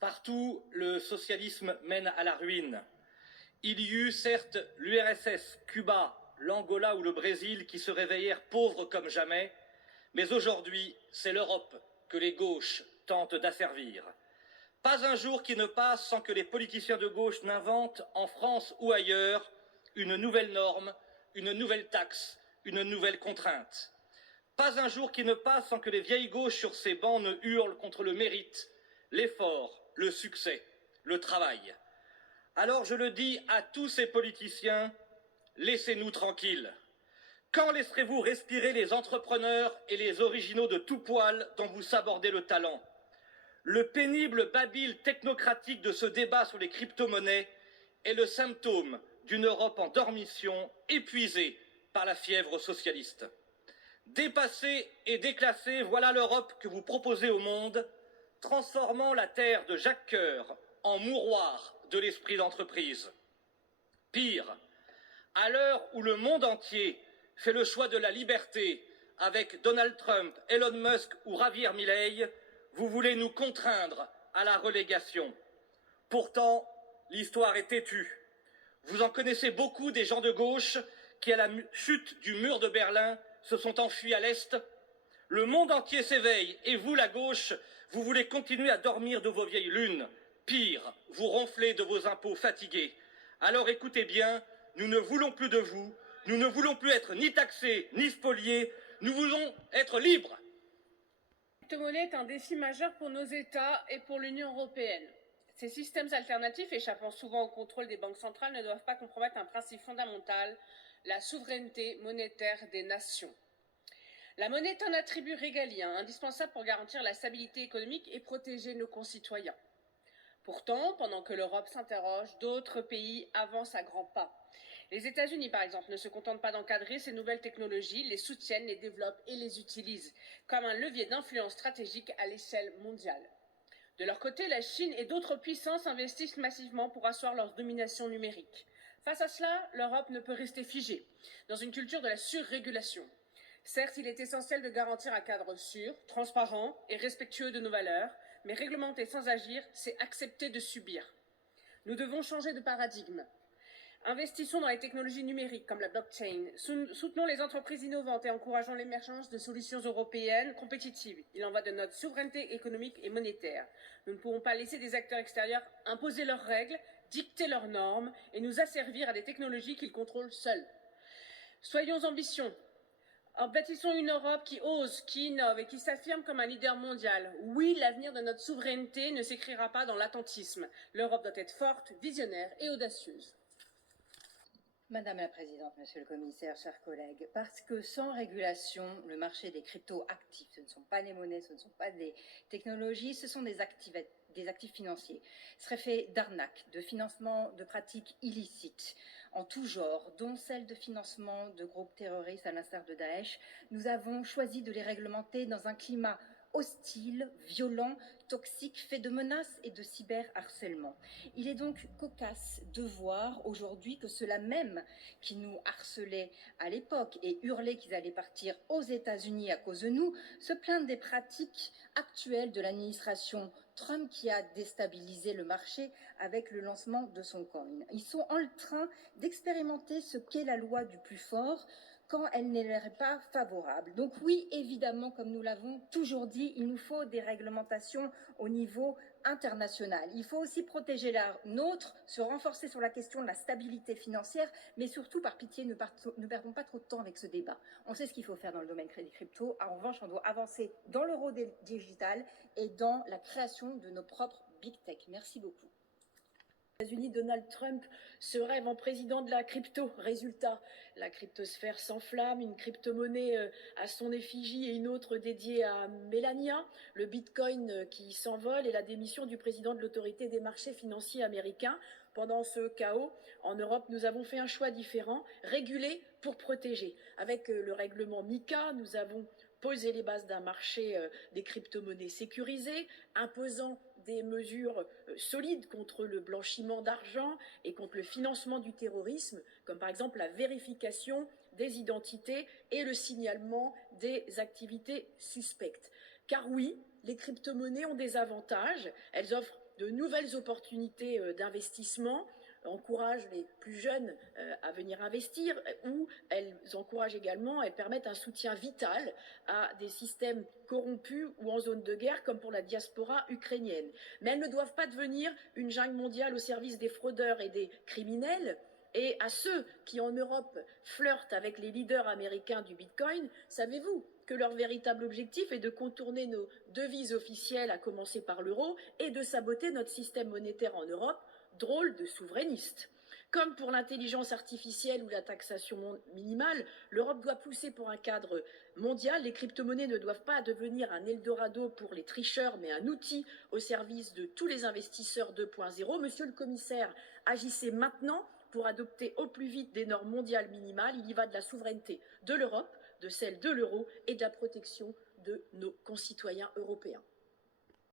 Partout, le socialisme mène à la ruine. Il y eut certes l'URSS, Cuba, l'Angola ou le Brésil qui se réveillèrent pauvres comme jamais, mais aujourd'hui, c'est l'Europe que les gauches tentent d'asservir. Pas un jour qui ne passe sans que les politiciens de gauche n'inventent, en France ou ailleurs, une nouvelle norme, une nouvelle taxe, une nouvelle contrainte. Pas un jour qui ne passe sans que les vieilles gauches sur ces bancs ne hurlent contre le mérite, l'effort, le succès, le travail. Alors je le dis à tous ces politiciens, laissez-nous tranquilles. Quand laisserez-vous respirer les entrepreneurs et les originaux de tout poil dont vous sabordez le talent? Le pénible babil technocratique de ce débat sur les crypto-monnaies est le symptôme d'une Europe en dormition, épuisée par la fièvre socialiste. Dépassée et déclassée, voilà l'Europe que vous proposez au monde, transformant la terre de Jacques Coeur en mouroir de l'esprit d'entreprise. Pire, à l'heure où le monde entier fait le choix de la liberté avec Donald Trump, Elon Musk ou Javier Milei, vous voulez nous contraindre à la relégation. Pourtant, l'histoire est têtue. Vous en connaissez beaucoup des gens de gauche qui, à la chute du mur de Berlin, se sont enfuis à l'Est. Le monde entier s'éveille et vous, la gauche, vous voulez continuer à dormir de vos vieilles lunes. Pire, vous ronflez de vos impôts fatigués. Alors écoutez bien, nous ne voulons plus de vous, nous ne voulons plus être ni taxés ni spoliés, nous voulons être libres. La crypto-monnaie est un défi majeur pour nos États et pour l'Union européenne. Ces systèmes alternatifs, échappant souvent au contrôle des banques centrales, ne doivent pas compromettre un principe fondamental, la souveraineté monétaire des nations. La monnaie est un attribut régalien, indispensable pour garantir la stabilité économique et protéger nos concitoyens. Pourtant, pendant que l'Europe s'interroge, d'autres pays avancent à grands pas. Les États-Unis, par exemple, ne se contentent pas d'encadrer ces nouvelles technologies, les soutiennent, les développent et les utilisent comme un levier d'influence stratégique à l'échelle mondiale. De leur côté, la Chine et d'autres puissances investissent massivement pour asseoir leur domination numérique. Face à cela, l'Europe ne peut rester figée dans une culture de la surrégulation. Certes, il est essentiel de garantir un cadre sûr, transparent et respectueux de nos valeurs, mais réglementer sans agir, c'est accepter de subir. Nous devons changer de paradigme. Investissons dans les technologies numériques comme la blockchain. Soutenons les entreprises innovantes et encourageons l'émergence de solutions européennes compétitives. Il en va de notre souveraineté économique et monétaire. Nous ne pouvons pas laisser des acteurs extérieurs imposer leurs règles, dicter leurs normes et nous asservir à des technologies qu'ils contrôlent seuls. Soyons ambitieux. Bâtissons une Europe qui ose, qui innove et qui s'affirme comme un leader mondial. Oui, l'avenir de notre souveraineté ne s'écrira pas dans l'attentisme. L'Europe doit être forte, visionnaire et audacieuse. Madame la Présidente, Monsieur le Commissaire, chers collègues, parce que sans régulation, le marché des crypto-actifs, ce ne sont pas des monnaies, ce ne sont pas des technologies, ce sont des actifs financiers, serait fait d'arnaques, de financement de pratiques illicites en tout genre, dont celles de financement de groupes terroristes à l'instar de Daesh. Nous avons choisi de les réglementer dans un climat hostile, violent, toxique, fait de menaces et de cyberharcèlement. Il est donc cocasse de voir aujourd'hui que ceux-là même qui nous harcelaient à l'époque et hurlaient qu'ils allaient partir aux États-Unis à cause de nous, se plaignent des pratiques actuelles de l'administration Trump qui a déstabilisé le marché avec le lancement de son coin. Ils sont en train d'expérimenter ce qu'est la loi du plus fort, quand elle ne leur est pas favorable. Donc oui, évidemment, comme nous l'avons toujours dit, il nous faut des réglementations au niveau international. Il faut aussi protéger la nôtre, se renforcer sur la question de la stabilité financière, mais surtout, par pitié, ne perdons pas trop de temps avec ce débat. On sait ce qu'il faut faire dans le domaine crédit crypto. En revanche, on doit avancer dans l'euro digital et dans la création de nos propres big tech. Merci beaucoup. Aux États-Unis, Donald Trump se rêve en président de la crypto. Résultat, la cryptosphère s'enflamme, une crypto-monnaie à son effigie et une autre dédiée à Melania, le bitcoin qui s'envole et la démission du président de l'autorité des marchés financiers américains. Pendant ce chaos, en Europe, nous avons fait un choix différent, réguler pour protéger. Avec le règlement MiCA, nous avons posé les bases d'un marché des crypto-monnaies sécurisé, imposant des mesures solides contre le blanchiment d'argent et contre le financement du terrorisme, comme par exemple la vérification des identités et le signalement des activités suspectes. Car oui, les crypto-monnaies ont des avantages, elles offrent de nouvelles opportunités d'investissement, encouragent les plus jeunes à venir investir, ou elles encouragent également, elles permettent un soutien vital à des systèmes corrompus ou en zone de guerre, comme pour la diaspora ukrainienne. Mais elles ne doivent pas devenir une jungle mondiale au service des fraudeurs et des criminels. Et à ceux qui, en Europe, flirtent avec les leaders américains du Bitcoin, savez-vous que leur véritable objectif est de contourner nos devises officielles, à commencer par l'euro, et de saboter notre système monétaire en Europe? Drôle de souverainiste. Comme pour l'intelligence artificielle ou la taxation minimale, l'Europe doit pousser pour un cadre mondial. Les crypto-monnaies ne doivent pas devenir un Eldorado pour les tricheurs, mais un outil au service de tous les investisseurs 2.0. Monsieur le commissaire, agissez maintenant pour adopter au plus vite des normes mondiales minimales. Il y va de la souveraineté de l'Europe, de celle de l'euro et de la protection de nos concitoyens européens.